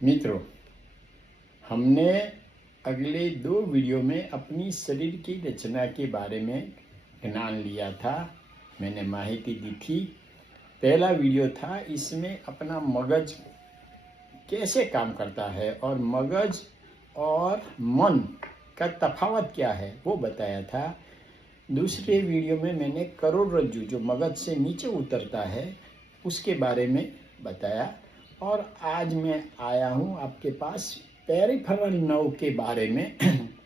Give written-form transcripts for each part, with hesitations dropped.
मित्रों, हमने अगले 2 वीडियो में अपनी शरीर की रचना के बारे में ज्ञान लिया था। मैंने माहिती दी थी। पहला वीडियो था, इसमें अपना मगज कैसे काम करता है और मगज और मन का तफावत क्या है वो बताया था। दूसरे वीडियो में मैंने करोड़रज्जु जो मगज से नीचे उतरता है उसके बारे में बताया। और आज मैं आया हूँ आपके पास पेरिफेरल नर्व के बारे में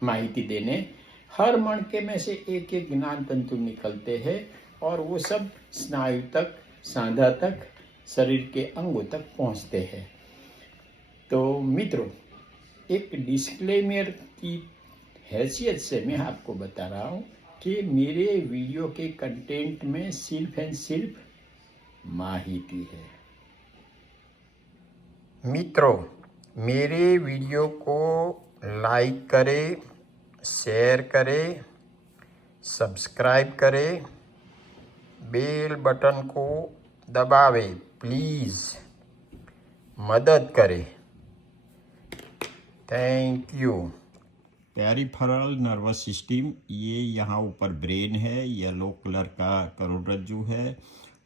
माहिती देने। हर मणके में से एक एक ज्ञान तंतु निकलते हैं और वो सब स्नायु तक, सांधा तक, शरीर के अंगों तक पहुँचते हैं। तो मित्रों, एक डिस्क्लेमर की हैसियत से मैं आपको बता रहा हूँ कि मेरे वीडियो के कंटेंट में सिर्फ एंड सिर्फ माहिती है। मित्रों, मेरे वीडियो को लाइक करें, शेयर करें, सब्सक्राइब करें, बेल बटन को दबावें, प्लीज़ मदद करें। Thank you. Peripheral nervous system, ये यहाँ ऊपर ब्रेन है, येलो कलर का करोड़रज्जु है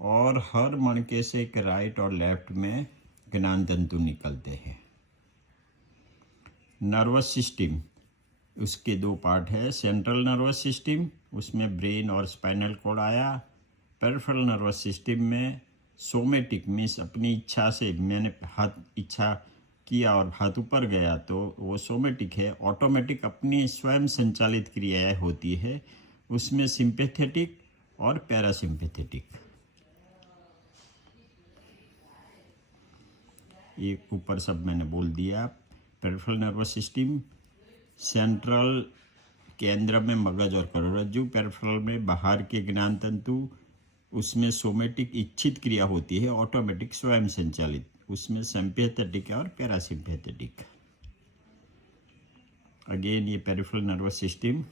और हर मणके से एक राइट और लेफ्ट में ज्ञान तंतु निकलते हैं। नर्वस सिस्टम, उसके 2 पार्ट है। सेंट्रल नर्वस सिस्टम, उसमें ब्रेन और स्पाइनल कॉर्ड आया। पेरिफेरल नर्वस सिस्टम में सोमेटिक मीन्स अपनी इच्छा से मैंने हाथ इच्छा किया और हाथ ऊपर गया तो वो सोमेटिक है। ऑटोमेटिक अपनी स्वयं संचालित क्रियाएं होती है, उसमें सिंपैथेटिक और पैरासिम्पैथेटिक। ये ऊपर सब मैंने बोल दिया। पेरिफेरल नर्वस सिस्टम, सेंट्रल केंद्र में मगज और करोड़रज्जु, पेरिफेरल में बाहर के ज्ञान तंतु, उसमें सोमेटिक इच्छित क्रिया होती है, ऑटोमेटिक स्वयं संचालित, उसमें सिंपैथेटिक और पैरासिम्पैथेटिक। अगेन ये पेरिफेरल नर्वस सिस्टम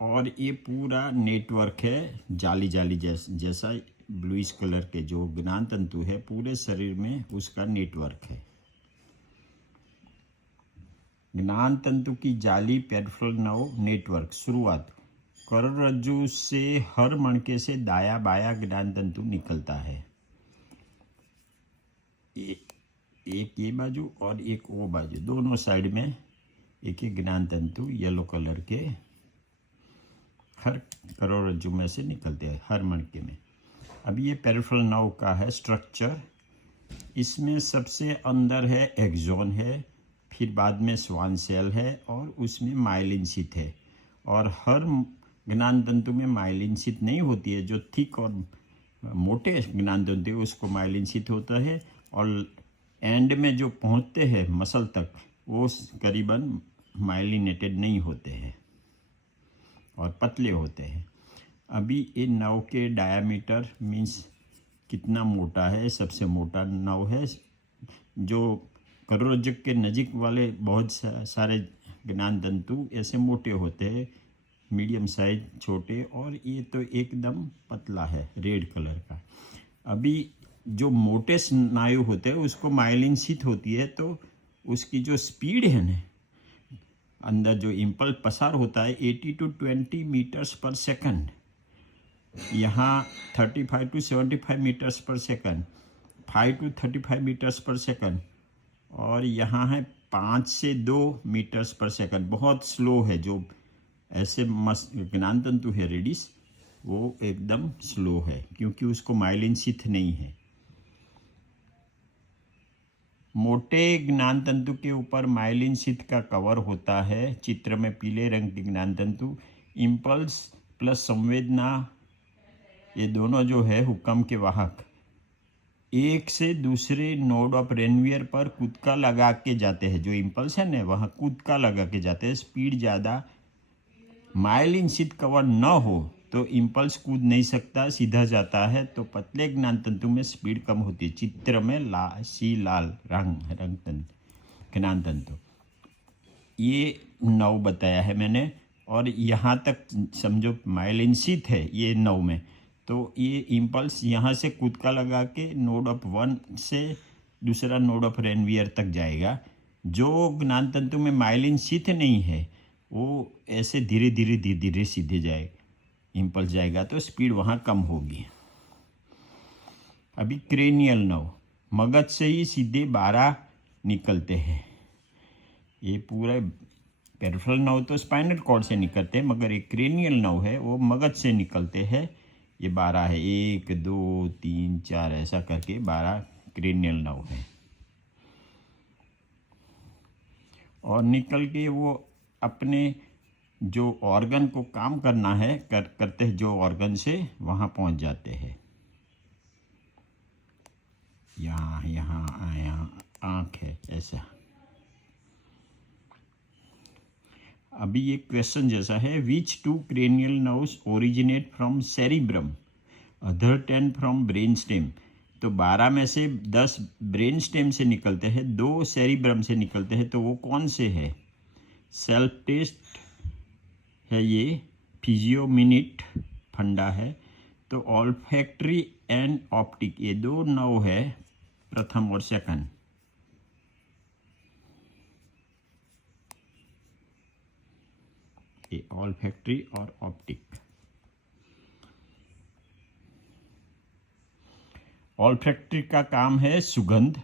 और ये पूरा नेटवर्क है, जाली जाली जैसा ब्लूइश कलर के जो ज्ञान तंतु है पूरे शरीर में उसका नेटवर्क है। ज्ञान तंतु की जाली पेरिफेरल नर्व नेटवर्क शुरुआत करोड़रज्जु से हर मणके से दाया बाया ज्ञान तंतु निकलता है। एक ये बाजू और एक वो बाजू, दोनों साइड में एक एक ज्ञान तंतु येलो कलर के हर करोड़रज्जु में से निकलते हैं हर मणके में। अब ये पेरिफेरल नर्व का है स्ट्रक्चर। इसमें सबसे अंदर है एक्सोन है, फिर बाद में श्वान सेल है और उसमें माइलिन शीथ है। और हर ज्ञान तंतु में माइलिन शीथ नहीं होती है, जो थिक और मोटे ज्ञान तंतु है उसको माइलिन शीथ होता है और एंड में जो पहुंचते हैं मसल तक वो करीबन माइलिनेटेड नहीं होते हैं और पतले होते हैं। अभी ये नव के डायामीटर मीन्स कितना मोटा है, सबसे मोटा नव है। जो करोड़रज्जु के नज़दीक वाले बहुत सारे ज्ञान तंतु ऐसे मोटे होते हैं, मीडियम साइज छोटे, और ये तो एकदम पतला है रेड कलर का। अभी जो मोटे स्नायु होते हैं उसको माइलिन शीथ होती है, तो उसकी जो स्पीड है ना, अंदर जो इम्पल्स पसार होता है 80 to 20 मीटर्स पर सेकंड, यहाँ 35 to 75 मीटर्स पर सेकंड, 5 to 35 मीटर्स पर सेकंड, और यहाँ है 5 से 2 मीटर्स पर सेकंड। बहुत स्लो है। जो ऐसे ज्ञान तंतु है रेडिस, वो एकदम स्लो है क्योंकि उसको माइलिन शीथ नहीं है। मोटे ज्ञान तंतु के ऊपर माइलिन शीथ का कवर होता है। चित्र में पीले रंग के ज्ञान तंतु इम्पल्स प्लस संवेदना, ये दोनों जो है हुक्म के वाहक, एक से दूसरे नोड ऑफ रेनवियर पर कूदका लगा के जाते हैं। जो इम्पल्स है ना वहाँ कूदका लगा के जाते हैं। स्पीड ज़्यादा, माइलिन शीथ कवर न हो तो इम्पल्स कूद नहीं सकता, सीधा जाता है। तो पतले ज्ञान तंतु में स्पीड कम होती है। चित्र में लाल रंग ज्ञान तंतु, ये नव बताया है मैंने। और यहाँ तक समझो माइलिन शीथ है ये नव में, तो ये इम्पल्स यहाँ से कूदका लगा के नोड ऑफ 1 से दूसरा नोड ऑफ रेनवियर तक जाएगा। जो ज्ञान तंतु में माइलिन शीथ नहीं है वो ऐसे धीरे धीरे सीधे जाए, इम्पल्स जाएगा तो स्पीड वहाँ कम होगी। अभी क्रेनियल नर्व, मगज से ही सीधे 12 निकलते हैं। ये पूरा पेरिफेरल नर्व तो स्पाइनल कॉर्ड से निकलते हैं, मगर एक क्रेनियल नर्व है वो मगज से निकलते हैं। ये 12 है, 1 2 3 4 ऐसा करके 12 क्रेनियल नर्व है। और निकल के वो अपने जो ऑर्गन को काम करना है करते हैं, जो ऑर्गन से वहाँ पहुँच जाते हैं। यहाँ आँख है ऐसा। अभी ये क्वेश्चन जैसा है, विच 2 cranial nerves originate from cerebrum, other 10 from brain stem. तो 12 में से 10 ब्रेन स्टेम से निकलते हैं, 2 सेरिब्रम से निकलते हैं, तो वो कौन से है? सेल्फ टेस्ट है ये, फिजियो मिनट फंडा है। तो ऑल्फैक्टरी एंड ऑप्टिक, ये 2 नर्व है, प्रथम और सेकंड। ये ऑल्फैक्टरी और ऑप्टिक। ऑल्फैक्टरी का काम है सुगंध,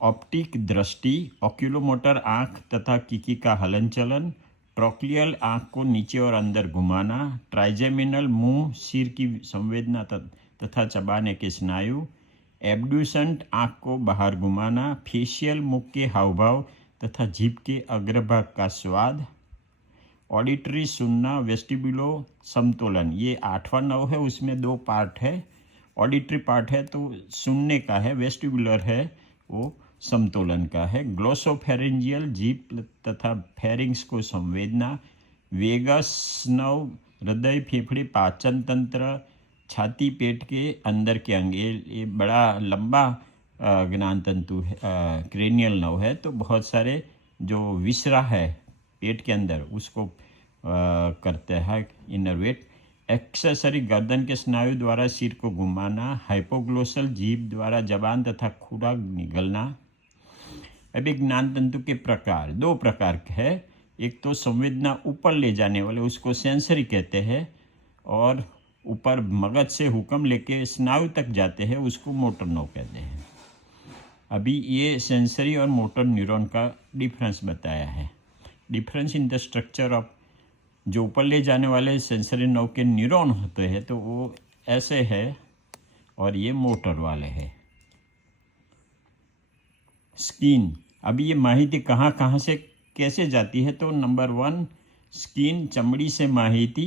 ऑप्टिक दृष्टि, ऑक्यूलोमोटर आँख तथा किकी का हलन चलन, ट्रोक्लियल आँख को नीचे और अंदर घुमाना, ट्राइजेमिनल मुंह सिर की संवेदना तथा चबाने के स्नायु, एब्ड्यूसेंट आँख को बाहर घुमाना, फेशियल मुख के हावभाव तथा जीभ के अग्रभाग का स्वाद, ऑडिटरी सुनना, वेस्टिबुलो समतोलन। ये 8वां नर्व है, उसमें 2 पार्ट है। ऑडिटरी पार्ट है तो सुनने का है, वेस्टिबुलर है वो समतोलन का है। ग्लोसोफेरेंजियल जीभ तथा फेरिंग्स को संवेदना, वेगस नर्व हृदय, फेफड़े, पाचन तंत्र, छाती, पेट के अंदर के अंग। ये बड़ा लंबा ज्ञान तंतु है, क्रेनियल नर्व है। तो बहुत सारे जो विसरा है पेट के अंदर उसको करते हैं इनरवेट। एक्सेसरी गर्दन के स्नायु द्वारा सिर को घुमाना, हाइपोग्लोसल जीभ द्वारा जबान तथा खुराक निगलना। अभी ज्ञान तंतु के प्रकार 2 प्रकार के है। एक तो संवेदना ऊपर ले जाने वाले, उसको सेंसरी कहते हैं, और ऊपर मगज से हुक्म लेके स्नायु तक जाते हैं, उसको मोटर नर्व कहते हैं। अभी ये सेंसरी और मोटर न्यूरॉन का डिफरेंस बताया है। Difference in the structure of, जो ऊपर ले जाने वाले सेंसरी नर्व के न्यूरॉन होते हैं तो वो ऐसे है, और ये मोटर वाले हैं। स्किन, अभी ये माहिती कहाँ कहाँ से कैसे जाती है? तो नंबर 1 स्किन, चमड़ी से माहिती।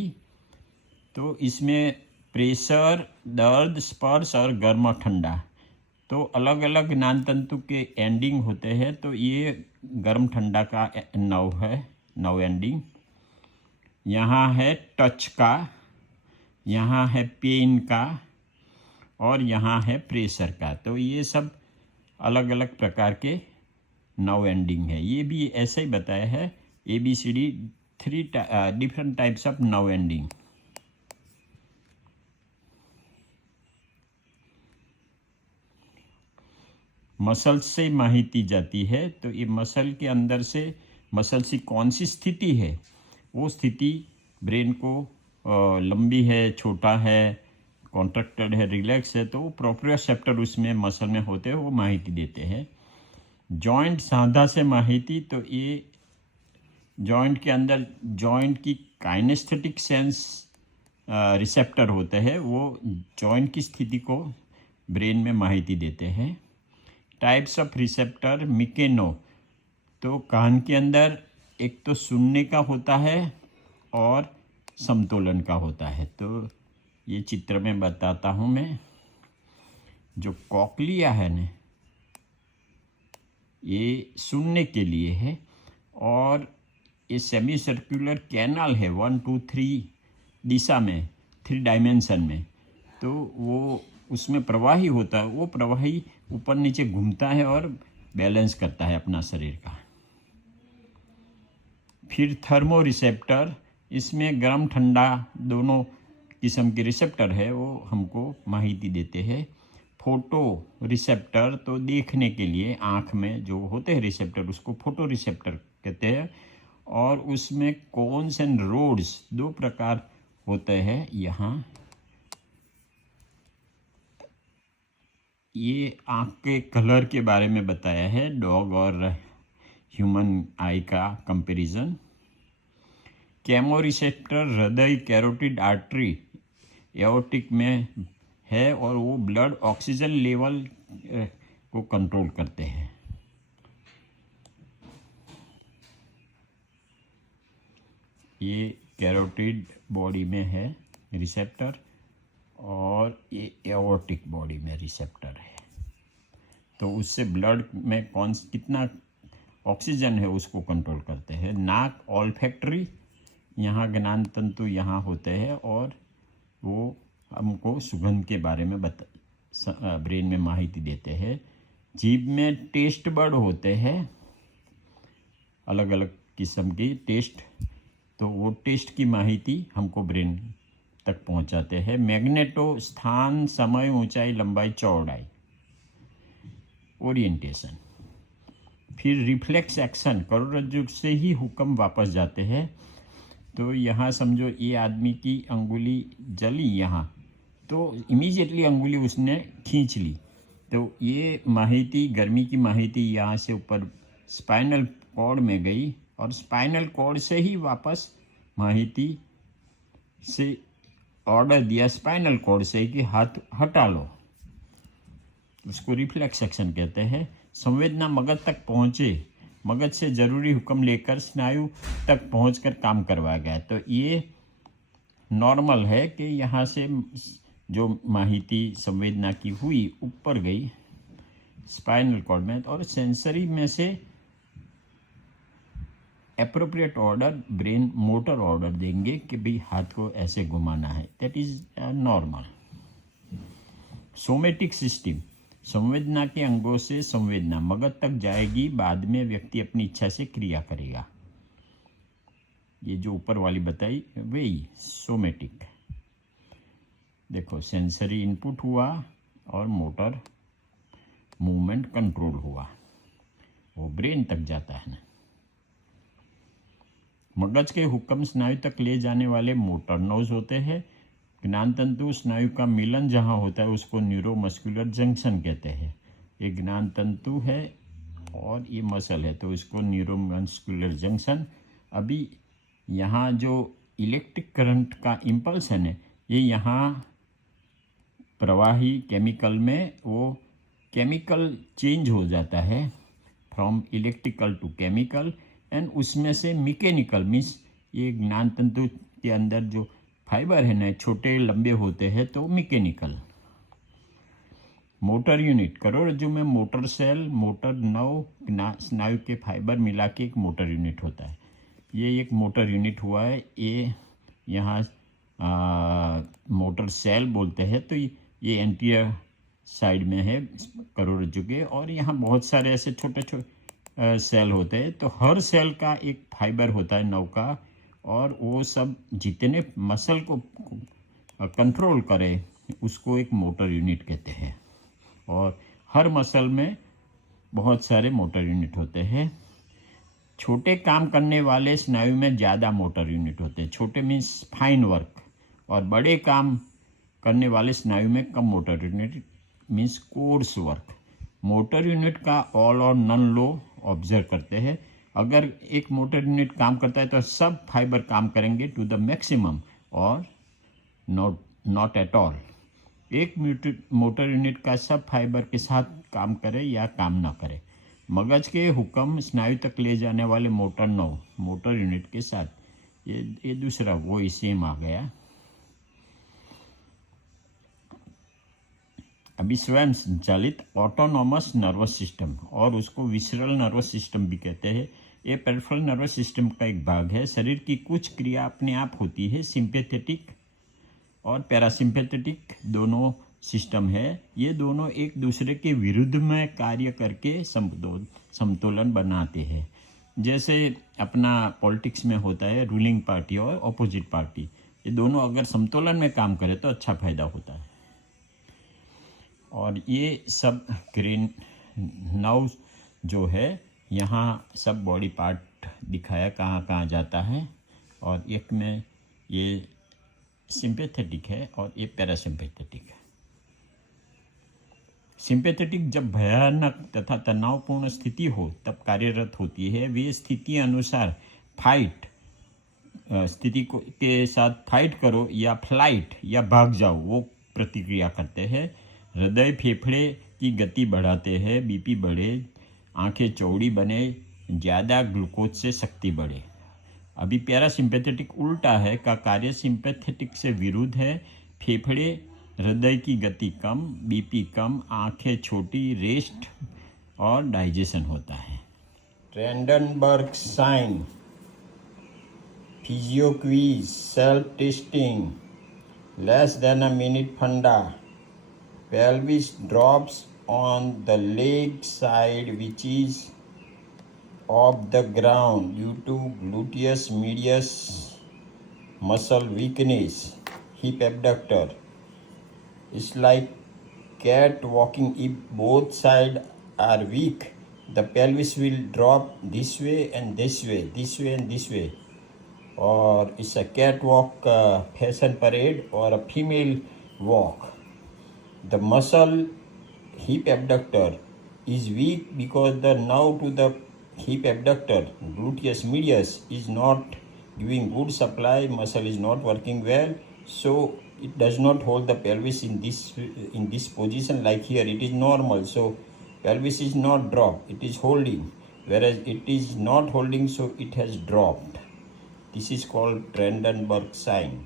तो इसमें प्रेशर, दर्द, स्पर्श और गर्म ठंडा, तो अलग अलग ज्ञान तंतु के एंडिंग होते हैं। तो ये गर्म ठंडा का नर्व है, नर्व एंडिंग। यहाँ है टच का, यहाँ है पेन का, और यहाँ है प्रेशर का। तो ये सब अलग अलग प्रकार के नर्व एंडिंग है। ये भी ऐसे ही बताया है, ABCD 3 different types of nerve ending. Muscle से माहिती जाती है, तो ये मसल के अंदर से, मसल की कौन सी स्थिति है, वो स्थिति ब्रेन को लंबी है, छोटा है, कॉन्ट्रैक्टेड है, रिलैक्स है, तो प्रोप्रियोसेप्टर उसमें मसल में होते हैं, वो माहिती देते हैं। जॉइंट सांधा से माहिती, तो ये जॉइंट के अंदर जॉइंट की काइनेस्थेटिक सेंस रिसेप्टर होते हैं, वो जॉइंट की स्थिति को ब्रेन में माहिती देते हैं। टाइप्स ऑफ रिसेप्टर, मिकेनो, तो कान के अंदर एक तो सुनने का होता है और समतोलन का होता है। तो ये चित्र में बताता हूँ मैं। जो कॉक्लिया है ना, ये सुनने के लिए है, और ये सेमी सर्कुलर कैनाल है 1 2 3 दिशा में, 3 डायमेंशन में। तो वो उसमें प्रवाही होता है, वो प्रवाही ऊपर नीचे घूमता है और बैलेंस करता है अपना शरीर का। फिर थर्मो रिसेप्टर, इसमें गर्म ठंडा दोनों किस्म के रिसेप्टर है, वो हमको माहिती देते हैं। फोटो रिसेप्टर, तो देखने के लिए आँख में जो होते हैं रिसेप्टर उसको फोटो रिसेप्टर कहते हैं। और उसमें कोन्स एंड रोड्स 2 प्रकार होते हैं। यहाँ ये आँख के कलर के बारे में बताया है, डॉग और ह्यूमन आई का कंपैरिजन। केमोरिसेप्टर हृदय कैरोटिड आर्टरी एओर्टिक में है और वो ब्लड ऑक्सीजन लेवल को कंट्रोल करते हैं। ये कैरोटिड बॉडी में है रिसेप्टर और ये एओर्टिक बॉडी में रिसेप्टर है। तो उससे ब्लड में कितना ऑक्सीजन है उसको कंट्रोल करते हैं। नाक ऑल्फैक्टरी, यहाँ ज्ञान तंतु यहाँ होते हैं और वो हमको सुगंध के बारे में ब्रेन में माहिती देते हैं। जीभ में टेस्ट बर्ड होते हैं, अलग अलग किस्म की टेस्ट, तो वो टेस्ट की माहिती हमको ब्रेन तक पहुंचाते हैं। मैग्नेटो स्थान, समय, ऊंचाई, लंबाई, चौड़ाई, ओरिएंटेशन। फिर रिफ्लेक्स एक्शन, करोड़रज्जु से ही हुक्म वापस जाते हैं। तो यहाँ समझो ये आदमी की अंगुली जली यहाँ, तो इमीडिएटली अंगुली उसने खींच ली, तो ये माहिती, गर्मी की माहिती यहाँ से ऊपर स्पाइनल कॉर्ड में गई और स्पाइनल कॉर्ड से ही वापस माहिती से ऑर्डर दिया स्पाइनल कॉर्ड से कि हाथ हटा लो, उसको रिफ्लेक्स एक्शन कहते हैं। संवेदना मगज तक पहुँचे, मगज से ज़रूरी हुक्म लेकर स्नायु तक पहुंचकर काम करवाया गया। तो ये नॉर्मल है कि यहाँ से जो माहिती संवेदना की हुई ऊपर गई स्पाइनल कॉर्ड में, और सेंसरी में से appropriate order brain motor order देंगे कि भाई हाथ को ऐसे घुमाना है, that is normal. Somatic system, संवेदना के अंगों से संवेदना मगज तक जाएगी, बाद में व्यक्ति अपनी इच्छा से क्रिया करेगा। ये जो ऊपर वाली बताई वही सोमेटिक। देखो सेंसरी इनपुट हुआ और मोटर मूवमेंट कंट्रोल हुआ, वो ब्रेन तक जाता है ना। मगज के हुक्म स्नायु तक ले जाने वाले मोटर नर्व्स होते हैं। ज्ञान तंतु स्नायु का मिलन जहाँ होता है उसको न्यूरोमस्कुलर जंक्शन कहते हैं। ये ज्ञान तंतु है और ये मसल है, तो इसको न्यूरोमस्कुलर जंक्शन। अभी यहाँ जो इलेक्ट्रिक करंट का इम्पल्सन है, ये यहाँ प्रवाही केमिकल में वो केमिकल चेंज हो जाता है from electrical to chemical, and उसमें से मैकेनिकल मीन्स ये ज्ञान तंतु के अंदर जो फाइबर है ना छोटे लंबे होते हैं, तो मैकेनिकल। मोटर यूनिट, करोड़रज्जु में मोटर सेल, मोटर नर्व, स्नायु के फाइबर मिला के एक मोटर यूनिट होता है। ये एक मोटर यूनिट हुआ है, ये यहाँ मोटर सेल बोलते हैं। तो ये एंटीरियर साइड में है करोड़रज्जु के, और यहाँ बहुत सारे ऐसे छोटे छोटे सेल होते हैं। तो हर सेल का एक फाइबर होता है नर्व का, और वो सब जितने मसल को कंट्रोल करे उसको एक मोटर यूनिट कहते हैं। और हर मसल में बहुत सारे मोटर यूनिट होते हैं। छोटे काम करने वाले स्नायु में ज़्यादा मोटर यूनिट होते हैं, छोटे मीन्स फाइन वर्क, और बड़े काम करने वाले स्नायु में कम motor unit means coarse work. Motor unit का all or none law observe करते हैं। अगर एक मोटर यूनिट काम करता है तो सब फाइबर काम करेंगे टू द मैक्सिमम, और नॉट एट ऑल। एक मोटर यूनिट का सब फाइबर के साथ काम करे या काम ना करे। मगज के हुक्म स्नायु तक ले जाने वाले मोटर नर्व मोटर यूनिट के साथ, ये दूसरा वो सेम आ गया। अभी स्वयं संचालित ऑटोनॉमस नर्वस सिस्टम, और उसको विसरल नर्वस सिस्टम भी कहते हैं। ये पेरिफेरल नर्वस सिस्टम का एक भाग है। शरीर की कुछ क्रिया अपने आप होती है। सिंपैथेटिक और पैरासिम्पैथेटिक दोनों सिस्टम है। ये दोनों एक दूसरे के विरुद्ध में कार्य करके समतोलन बनाते हैं। जैसे अपना पॉलिटिक्स में होता है रूलिंग पार्टी और अपोजिट पार्टी, ये दोनों अगर समतोलन में काम करें तो अच्छा फायदा होता है। और ये सब ग्रीन नर्व जो है यहाँ सब बॉडी पार्ट दिखाया कहाँ कहाँ जाता है। और एक में ये सिंपैथेटिक है और ये पैरासिम्पैथेटिक है। सिंपैथेटिक जब भयानक तथा तनावपूर्ण स्थिति हो तब कार्यरत होती है। वे स्थिति अनुसार फाइट स्थिति को के साथ फाइट करो या फ्लाइट या भाग जाओ वो प्रतिक्रिया करते हैं। हृदय फेफड़े की गति बढ़ाते हैं, बीपी बढ़े, आंखें चौड़ी बने, ज़्यादा ग्लूकोज से शक्ति बढ़े। अभी पैरासिम्पैथेटिक उल्टा है का कार्य सिंपैथेटिक से विरुद्ध है। फेफड़े, हृदय की गति कम, बीपी कम, आंखें छोटी, रेस्ट और डाइजेशन होता है। Trendelenburg sign, physio quiz, self testing, less than a minute funda, pelvis drops on the leg side which is off the ground due to gluteus medius muscle weakness, hip abductor. It's like cat walking. If both sides are weak, the pelvis will drop this way and this way, this way and this way. Or it's a catwalk fashion parade or a female walk. The muscle hip abductor is weak because the nerve to the hip abductor, gluteus medius, is not giving good supply. Muscle is not working well, so it does not hold the pelvis in this position. Like here, it is normal, so pelvis is not dropped, it is holding, whereas it is not holding, so it has dropped. This is called Trendelenburg sign.